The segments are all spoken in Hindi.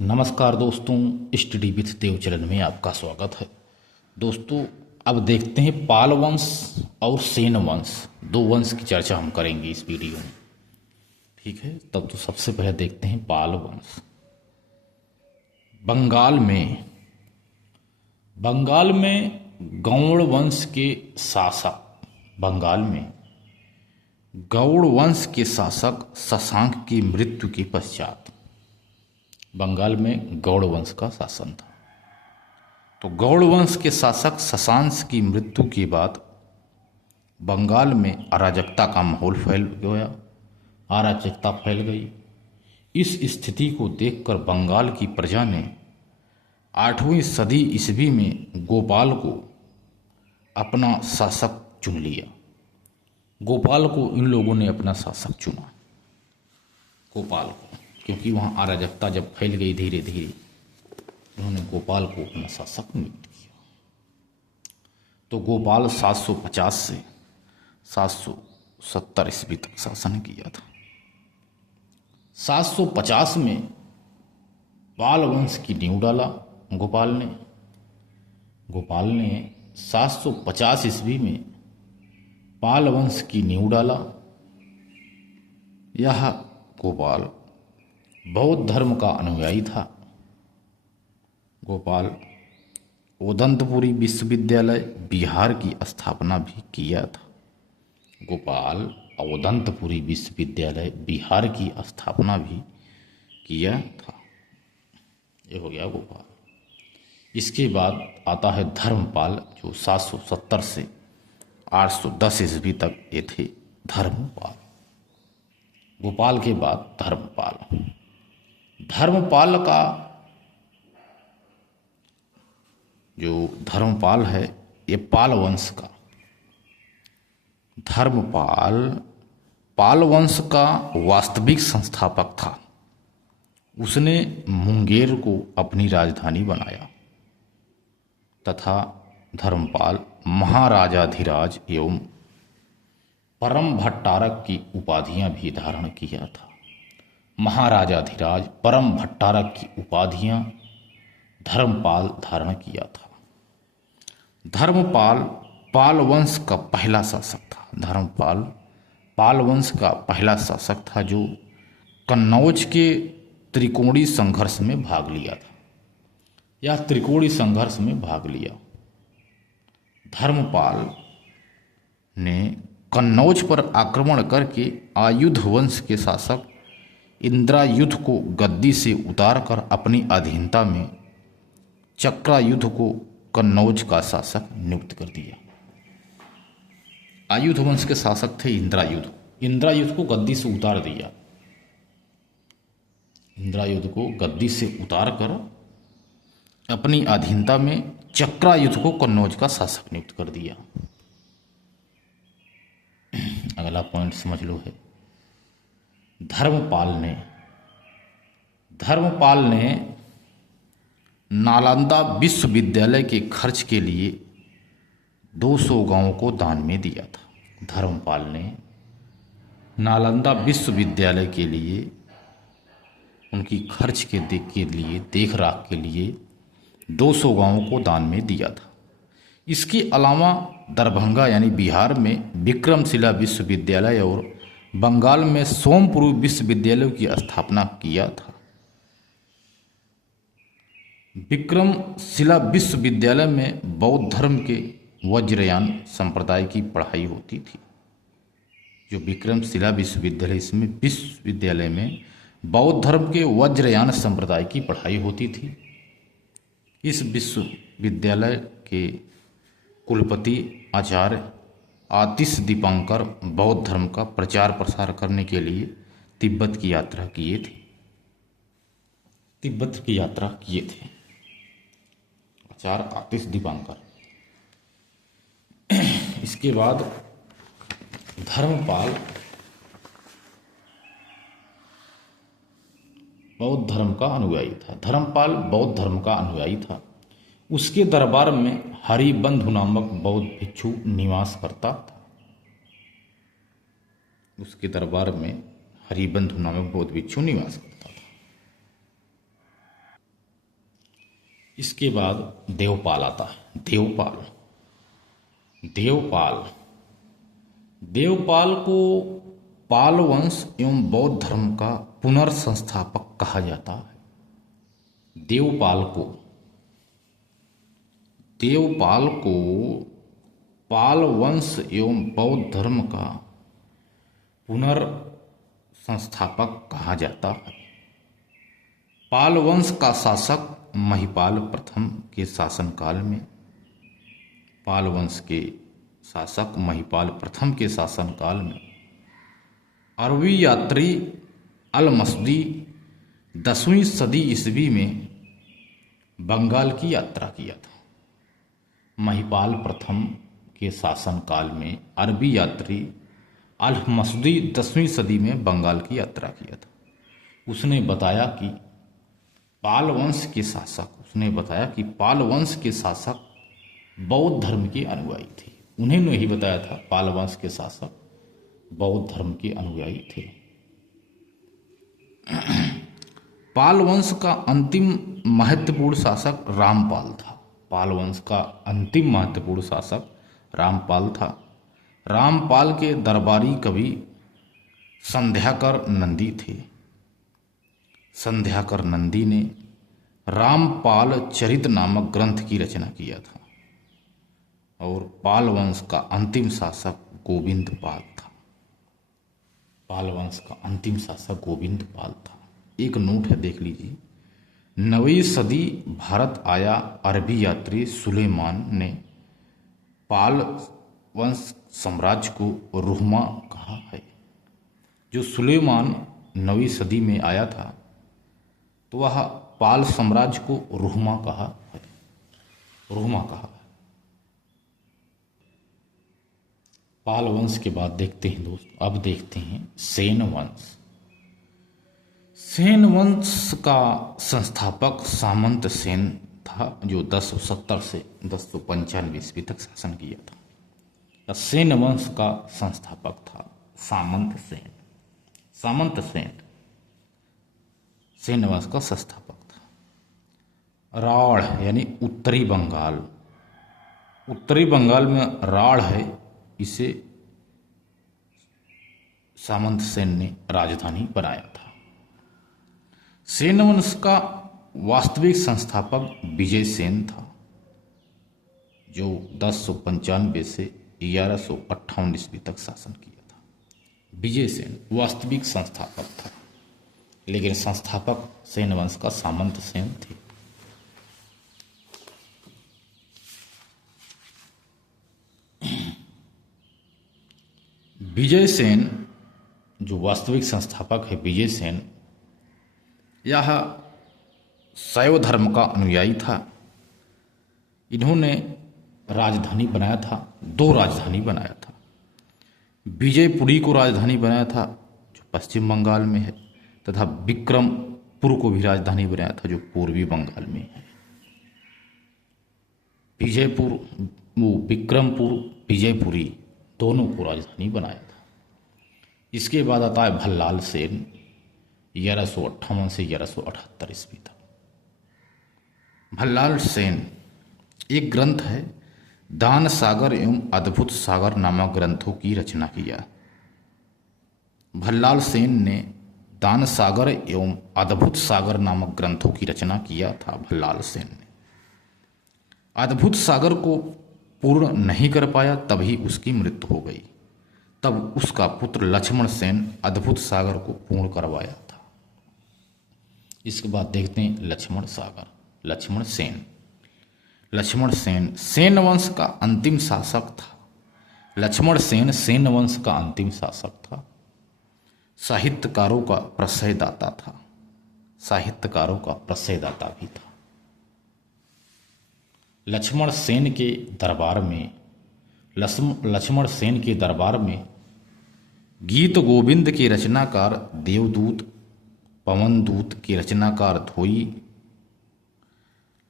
नमस्कार दोस्तों, स्टडी विथ देव चरण में आपका स्वागत है। दोस्तों, अब देखते हैं पाल वंश और सेन वंश, दो वंश की चर्चा हम करेंगे इस वीडियो में। ठीक है, तब तो सबसे पहले देखते हैं पाल वंश। बंगाल में गौड़ वंश के शासक बंगाल में गौड़ वंश के शासक शशांक की मृत्यु के पश्चात बंगाल में गौड़ वंश का शासन था। तो गौड़ वंश के शासक शशांक की मृत्यु के बाद बंगाल में अराजकता का माहौल फैल गया, अराजकता फैल गई। इस स्थिति को देखकर बंगाल की प्रजा ने 8वीं सदी ईस्वी में गोपाल को अपना शासक चुन लिया। गोपाल को इन लोगों ने अपना शासक चुना, गोपाल को, क्योंकि वहाँ अराजकता जब फैल गई धीरे धीरे, उन्होंने गोपाल को अपना शासक नियुक्त किया। तो गोपाल 750 से 770 ईस्वी तक शासन किया था। 750 में पाल वंश की नींव डाला गोपाल ने 750 ईस्वी में पाल वंश की नींव डाला। यह गोपाल बौद्ध धर्म का अनुयायी था। गोपाल ओदंतपुरी विश्वविद्यालय बिहार की स्थापना भी किया था। गोपाल ओदंतपुरी विश्वविद्यालय बिहार की स्थापना भी किया था। ये हो गया गोपाल। इसके बाद आता है धर्मपाल, जो 770 से 810 ईस्वी तक ये थे धर्मपाल। गोपाल के बाद धर्मपाल का जो धर्मपाल है, ये पाल वंश का पाल वंश का वास्तविक संस्थापक था। उसने मुंगेर को अपनी राजधानी बनाया तथा धर्मपाल महाराजाधिराज एवं परम भट्टारक की उपाधियां भी धारण किया था। महाराजाधिराज परम भट्टारक की उपाधियां धर्मपाल धारण किया था। धर्मपाल पाल वंश का पहला शासक था। धर्मपाल पाल वंश का पहला शासक था जो कन्नौज के त्रिकोणी संघर्ष में भाग लिया था। यह त्रिकोणी संघर्ष में भाग लिया। धर्मपाल ने कन्नौज पर आक्रमण करके आयुध वंश के शासक इंद्रायुध को गद्दी से उतारकर अपनी अधीनता में चक्रायुध को कन्नौज का शासक नियुक्त कर दिया। आयुध वंश के शासक थे इंद्रायुध को गद्दी से उतार दिया। इंद्रायुध को गद्दी से उतार कर अपनी अधीनता में चक्रायुध को कन्नौज का शासक नियुक्त कर दिया। अगला पॉइंट समझ लो है, धर्मपाल ने नालंदा विश्वविद्यालय के खर्च के लिए 200 गांवों को दान में दिया था। धर्मपाल ने नालंदा विश्वविद्यालय के लिए, उनकी खर्च के लिए, देख राख के लिए 200 गांवों को दान में दिया था। इसके अलावा दरभंगा यानी बिहार में विक्रमशिला विश्वविद्यालय और बंगाल में सोमपुर विश्वविद्यालय की स्थापना किया था। विक्रमशिला विश्वविद्यालय में बौद्ध धर्म के वज्रयान संप्रदाय की पढ़ाई होती थी। जो विक्रमशिला विश्वविद्यालय, इसमें विश्वविद्यालय में बौद्ध धर्म के वज्रयान संप्रदाय की पढ़ाई होती थी। इस विश्वविद्यालय के कुलपति आचार्य आतिश दीपांकर बौद्ध धर्म का प्रचार प्रसार करने के लिए तिब्बत की यात्रा किए थे। आचार्य आतिश दीपांकर। इसके बाद धर्मपाल बौद्ध धर्म का अनुयायी था। उसके दरबार में हरिबंधु नामक बौद्ध भिक्षु निवास करता था। इसके बाद देवपाल आता है। देवपाल देवपाल देवपाल को पाल वंश एवं बौद्ध धर्म का पुनर्संस्थापक कहा जाता है। देवपाल को पाल वंश एवं बौद्ध धर्म का पुनर्संस्थापक कहा जाता है। पाल वंश का शासक महिपाल प्रथम के शासनकाल में पाल वंश के शासक महिपाल प्रथम के शासनकाल में अरबी यात्री अल मसदी 10वीं सदी ईस्वी में बंगाल की यात्रा किया था। महिपाल प्रथम के शासनकाल में अरबी यात्री अल मसदी 10वीं सदी में बंगाल की यात्रा किया था। उसने बताया कि पाल वंश के शासक बौद्ध धर्म के अनुयायी थे। उन्होंने ही बताया था पाल वंश के शासक बौद्ध धर्म के अनुयायी थे। पाल वंश का अंतिम महत्वपूर्ण शासक रामपाल था। पाल वंश का अंतिम महत्वपूर्ण शासक रामपाल था। रामपाल के दरबारी कवि संध्याकर नंदी थे। संध्याकर नंदी ने रामपाल चरित नामक ग्रंथ की रचना किया था और पाल वंश का अंतिम शासक गोविंद पाल था। पाल वंश का अंतिम शासक गोविंद पाल था। एक नोट है, देख लीजिए। 9वीं सदी भारत आया अरबी यात्री सुलेमान ने पाल वंश साम्राज्य को रुहमा कहा है। जो सुलेमान 9वीं सदी में आया था तो वह पाल साम्राज्य को रुहमा कहा है। पाल वंश के बाद देखते हैं दोस्त, अब देखते हैं सेन वंश। सेन वंश का संस्थापक सामंत सेन था, जो 1070 से 1095 ईस्वी तक शासन किया था। सेन वंश का संस्थापक था सामंत सेन सेन वंश का संस्थापक था। राढ़ यानी उत्तरी बंगाल में राढ़ है, इसे सामंत सेन ने राजधानी बनाया था। सेन वंश का वास्तविक संस्थापक विजय सेन था, जो 1095 से 1158 ईस्वी तक शासन किया था। विजय सेन वास्तविक संस्थापक था, लेकिन संस्थापक सेन वंश का सामंत सेन थे। विजय सेन जो वास्तविक संस्थापक है, विजय सेन यह शैव धर्म का अनुयायी था। इन्होंने राजधानी बनाया था, 2 राजधानी बनाया था। विजयपुरी को राजधानी बनाया था, जो पश्चिम बंगाल में है, तथा विक्रमपुर को भी राजधानी बनाया था, जो पूर्वी बंगाल में है। विक्रमपुर, विजयपुरी दोनों को राजधानी बनाया था। इसके बाद आता है भल्लाल सेन 1158 से 1178 ईस्वी तक। भल्लाल सेन एक ग्रंथ है, दान सागर एवं अद्भुत सागर नामक ग्रंथों की रचना किया। भल्लाल सेन ने दान सागर एवं अद्भुत सागर नामक ग्रंथों की रचना किया था। भल्लाल सेन ने अद्भुत सागर को पूर्ण नहीं कर पाया, तभी उसकी मृत्यु हो गई। तब उसका पुत्र लक्ष्मण सेन अद्भुत सागर को पूर्ण करवाया था। इसके बाद देखते हैं लक्ष्मण सेन सेन वंश का अंतिम शासक था। लक्ष्मण सेन सेन वंश का अंतिम शासक था। साहित्यकारों का प्रशयदाता भी था। लक्ष्मण सेन के दरबार में गीत गोविंद के रचनाकार देवदूत, पवनदूत के रचनाकार धोई।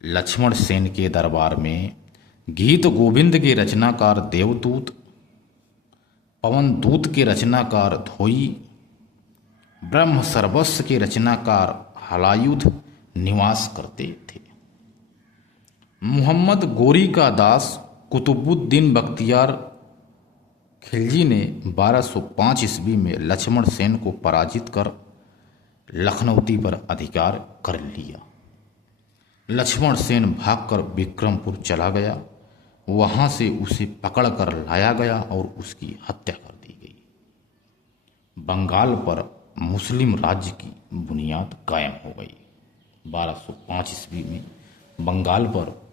लक्ष्मण सेन के दरबार में गीत गोविंद के रचनाकार देवदूत, पवनदूत के रचनाकार धोई, ब्रह्म सर्वस्व के रचनाकार हलायुध निवास करते थे। मोहम्मद गोरी का दास कुतुबुद्दीन बख्तियार खिलजी ने 1205 ईस्वी में लक्ष्मण सेन को पराजित कर लखनऊती पर अधिकार कर लिया। लक्ष्मण सेन भागकर विक्रमपुर चला गया। वहां से उसे पकड़कर लाया गया और उसकी हत्या कर दी गई। बंगाल पर मुस्लिम राज्य की बुनियाद कायम हो गई। 1205 ईस्वी में बंगाल पर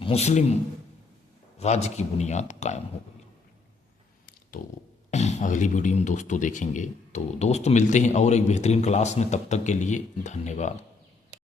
मुस्लिम राज्य की बुनियाद कायम हो गई। तो अगली वीडियो में दोस्तों देखेंगे। तो दोस्तों मिलते हैं और एक बेहतरीन क्लास में, तब तक के लिए धन्यवाद।